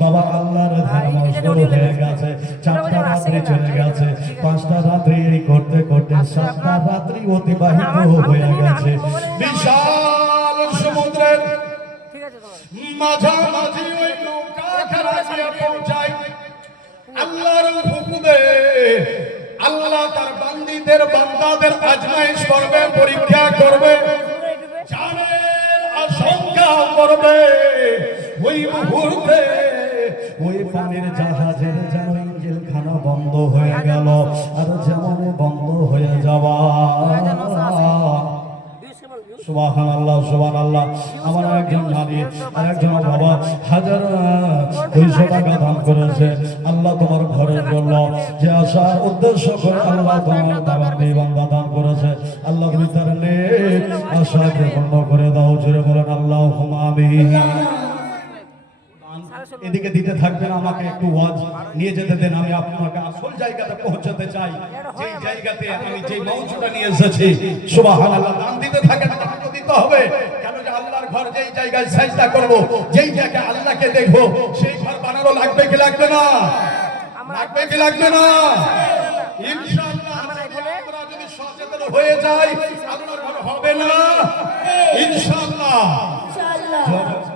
বাবা আল্লাহর হয়ে গেছে, 4টা রাত্রি চলে গেছে, 5টা রাত্রি করতে করতে 7টা রাত্রি অতিবাহিত হয়ে গেছে। বিশাল সমুদ্রের মাঝামাঝি ওই নৌকাখানা গিয়ে পৌঁছায়। আল্লাহর হুকুমে আল্লাহ তার বান্দীদের বান্দাদের আজমাইশ করবে, পরীক্ষা করবে, জানের আশঙ্কা করবে। ওই মুহূর্তে ওই পানির জাহাজের যেন ইঞ্জিন খানা বন্ধ হয়ে গেল, আর যেমন বন্ধ হয়ে যাওয়া। সুবহানাল্লাহ সুবহানাল্লাহ। আমার একজন নারী আর একজন বাবা 1200 টাকা দান করেছে আল্লাহ তোমার ঘরের জন্য, যে আসার উদ্দেশ্য করে আল্লাহ তোমার বান্দা দান করেছে। আল্লাহ তুমি তার নেক আশাকে পূর্ণ করে দাও। জোরে বলেন আল্লাহুম্মা আমিন। এদিকে দিতে থাকবেন, আমাকে একটু ওয়াজ নিয়ে যেতে দেন। আমি আপনাকে আসল জায়গাতে পৌঁছাতে চাই, যেই জায়গাতে আমি যেই মঞ্চটা নিয়ে এসেছি। সুবহানাল্লাহ। দান দিতে থাকেন, দান তো দিতে হবে। কেন যে আল্লাহর ঘর যেই জায়গায় সাজদা করব, যেই জায়গায় আল্লাহকে দেখব, সেই ঘর বানানো লাগবে কি লাগবে না? লাগবে কি লাগবে না? ইনশাআল্লাহ আমরা যদি সচেতন হয়ে যাই, আল্লাহর ঘর হবে না ইনশাআল্লাহ।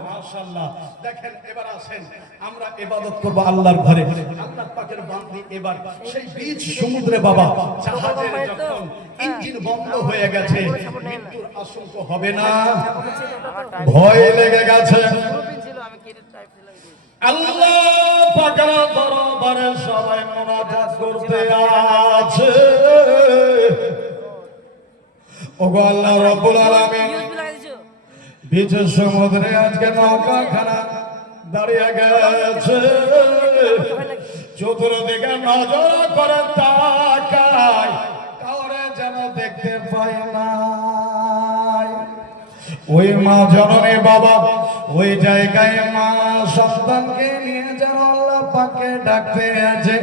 মাশাআল্লাহ। দেখেন এবার আসেন আমরা ইবাদত করব আল্লাহর ঘরে। আল্লাহ পাকের বান্দী এবার সেই বীজ সমুদ্রে বাবা জাহাজের যখন ইঞ্জিন বন্ধ হয়ে গেছে, মৃত্যুর আশঙ্কা হবে না, ভয় লেগে গেছে। আল্লাহ পাকের দরবারে সবাই মুনাজাত করতে আছে। ওগো আল্লাহ রাব্বুল আলামিন, বীজ সমুদ্রে আজকে নৌকাখানা দাঁড়িয়ে গেছে। চতুর্দিকে নজর করে তাকায়, কাউরে যেন দেখতে পায় না। ওই মা জননী বাবা ওই জায়গায় মা সন্তানকে নিয়ে যেন আল্লাহ পাকে ডাকতে আছে।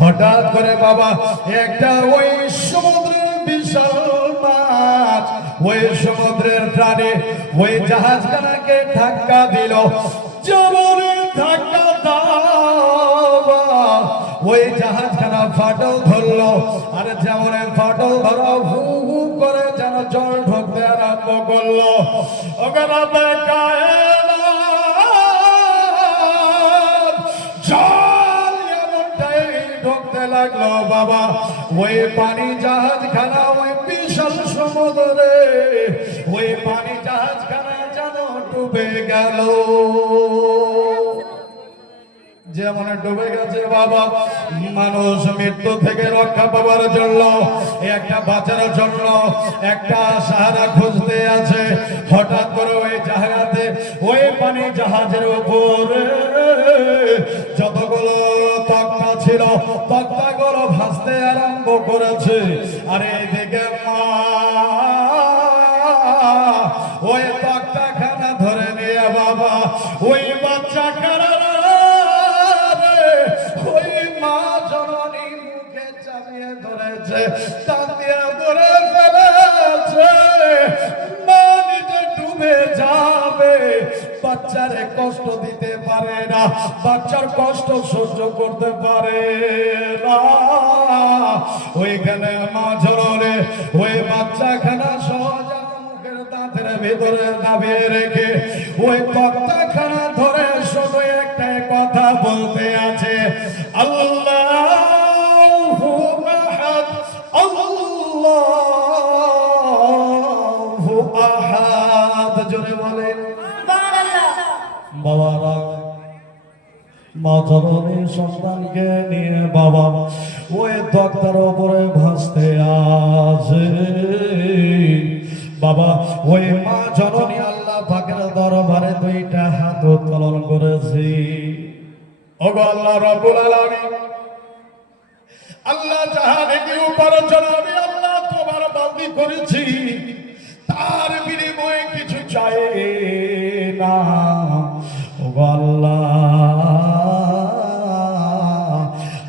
হঠাৎ করে বাবা একটা ওই সমুদ্রের বিশাল মাছ, ওই সমুদ্রের প্রাণী ওই জাহাজখানাকে ধাক্কা দিল। যেমন ধাক্কা দাও ওই জাহাজখানা ফাটল ধরলো, আর যেমন ফাটল ধরা হু হু করে যেন জল ঢুকতে আরম্ভ করলো। ওখানে জল এমনটাই ঢুকতে লাগলো বাবা। ওই পানি জাহাজখানা ওই বিশাল সমুদ্রে ওই পানি জাহাজখানা যেন ডুবে গেল। যেমন ডুবে গেছে বাবা। মানুষ মৃত্যু থেকে রক্ষা পাওয়ার জন্য, একটা বাঁচার জন্য একটা সাহারা খুঁজতে আছে। হঠাৎ করে ওই জাহাজে ওই পানি জাহাজের উপরে যতগুলো তক্তা ছিল তক্তাগুলো ভাসতে আরম্ভ করেছে। আর এইদিকে মা ওই তক্তাখানা ধরে নিয়ে বাবা ওই বাচ্চা খানা ওই মা জননী মুখে চাপিয়ে ধরেছে, টান দিয়ে ধরে ফেলেছে। মা নিজে ডুবে যাবে, বাচ্চারে কষ্ট দিতে পারে না, বাচ্চার কষ্ট সহ্য করতে পারে না। ওইখানে মা জননী ওই বাচ্চাখানা সহজ মুখের দাঁতের ভিতরে দাবিয়ে রেখে ওই তক্তাখানা ধরে শুধু একটাই কথা বলতে আছে, আল্লাহু আহাদ আল্লাহু আহাদ। জোরে বলেন সুবহানাল্লাহ। বাবারা মা জননী সন্তানকে নিয়ে বাবা ওই তক্তার উপরে ভাসতে আছে বাবা। ওই মা জননী আল্লাহ পাকের দরবারে দুইটা হাত উত্তোলন করেছি। ওগো আল্লাহ রাব্বুল আলামিন, আল্লাহ জাহানে কি উপার্জন আমি আল্লাহ তোমার বান্দি করেছি, তার বিনিময়ে কিছু চাই না। ওগো আল্লাহ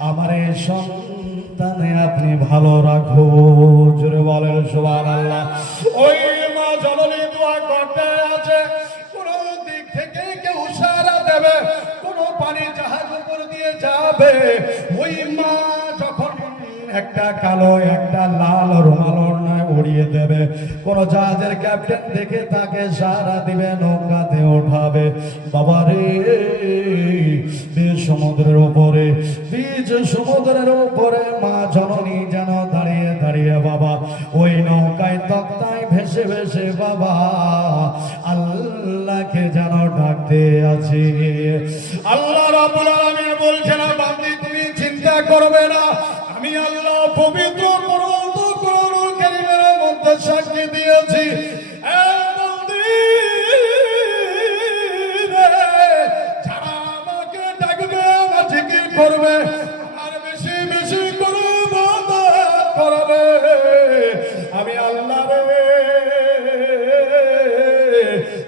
আমার এই সন্তানে আপনি ভালো রাখো। জোরে বলেন সুবহানাল্লাহ। ওই মা জননী দোয়া করতে আছে, কোন দিক থেকে কেউ সারা দেবে, কোন পানি জাহাজ উপর দিয়ে যাবে। ওই মা যখন একটা কালো একটা লাল রুমাল ওড়নায় উড়িয়ে দেবে, কোন জাহাজের ক্যাপ্টেন দেখে তাকে সারা দিবে, নৌকাতে ওঠাবে। বাবা রে, বীজ সমুদ্রের উপরে, বীজ সমুদ্রের উপরে মা জননী যেন দাঁড়িয়ে দাঁড়িয়ে বাবা ওই নৌকায় তক্তায় ভেসে ভেসে বাবা আল্লাহকে যেন ডাকতে আছে। আল্লাহ রাব্বুল আলামিন বলছেন, বান্দি তুমি চিন্তা করবে না, আমি আল্লাহ পবিত্র কোরআনুল কারীমের মধ্যে সাক্ষী দিয়েছি, যারা আমাকে ডাকবে, আমার জিকির করবে, আর বেশি বেশি করে ইবাদত করবে, আমি আল্লাহ রে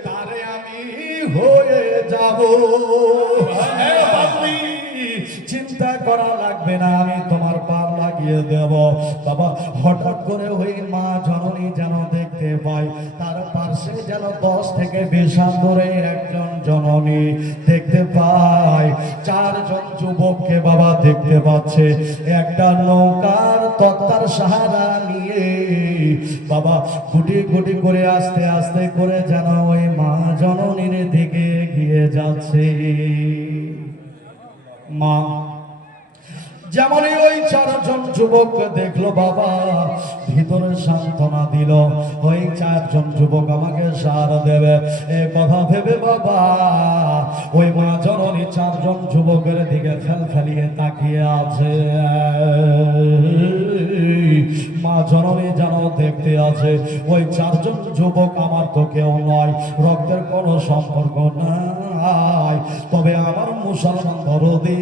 তারে আমি হয়ে যাব। চিন্তা করা লাগবে না, আমি তোমার পার লাগিয়ে দেব। বাবা হঠাৎ করে ওই মা জননী যেন দেখতে পায় তার পাশে যেন 10 থেকে 20 হাত দূরে একজন জননী দেখতে পায়, 4 জন যুবককে বাবা দেখতে পাচ্ছে একটা নৌকার তক্তার সাহারা নিয়ে বাবা গুটি গুটি করে আস্তে আস্তে করে যেন ওই মা জননীর দিকে এগিয়ে যাচ্ছে। মা যেমনই ওই 4 জন যুবককে দেখলো বাবা ভিতরে সান্ত্বনা দিল, ওই 4 জন যুবক আমাকে সাড়া দেবে এ কথা ভেবে বাবা ওই মা জননী 4 জন যুবকের দিকে ফেলিয়ে তাকিয়ে আছে। মা জননী যেন দেখতে আছে ওই 4 জন যুবক আমার তো কেউ নয়, রক্তের কোনো সম্পর্ক নাই, তবে আমার মুসলমান দরদি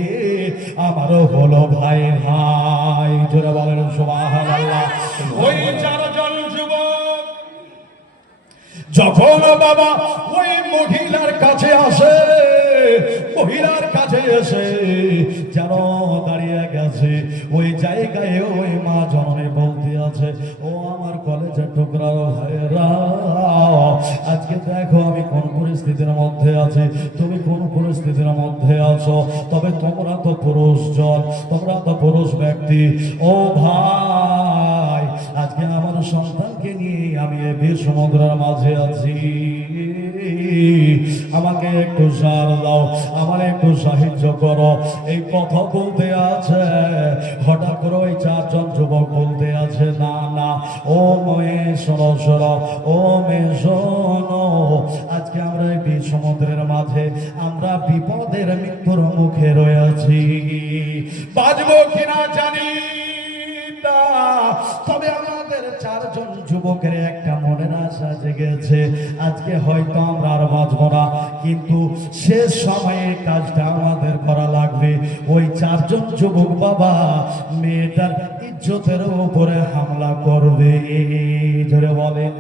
আমারও হলো ভাই ভাই। জোরে বলেন সুবহানাল্লাহ। ওই 4 জন যুবক যখন বাবা ওই মহিলার কাছে আসে, মহিলার কাছে এসে যেন দাঁড়িয়ে গেছে ওই জায়গায় ওই মা জননী বলতে আছে, ও আমার কলেজের টুকরা ভাইরা, আজকে দেখো আমি কোন পরিস্থিতির মধ্যে আছি, তুমি কোন পরিস্থিতির মধ্যে আছো, তবে তোমরা তো পুরুষ জন, তোমরা তো পুরুষ ব্যক্তি, ও ভাই আজকে আমার সন্তানকে নিয়ে আমি এই সমুদ্রের মাঝে আছি, আমাকে একটু সার দাও, আমার একটু সাহায্য করো। এই কথা বলতে আছে, হঠাৎ করে ওই 4 জন যুবক বলতে আছে, না না ও মেয়ে শোনো শোনো, ও মেয়ে শোনো, আজকে আমরা এই সমুদ্রের মাঝে আমরা বিপদের মৃত্যুর মুখে রয়েছি, বাঁচবো কিনা জানি না, তবে আমাদের 4 জন যুবকের একটা মনের আশা জেগেছে, আজকে হয়তো আমরা আর বাঁচবো না, কিন্তু শেষ সময়ে কাজটা আমাদের করা লাগবে। ওই 4 জন যুবক বাবা মেয়েটার ইজ্জতের উপরে হামলা করবে। জোরে বলেন।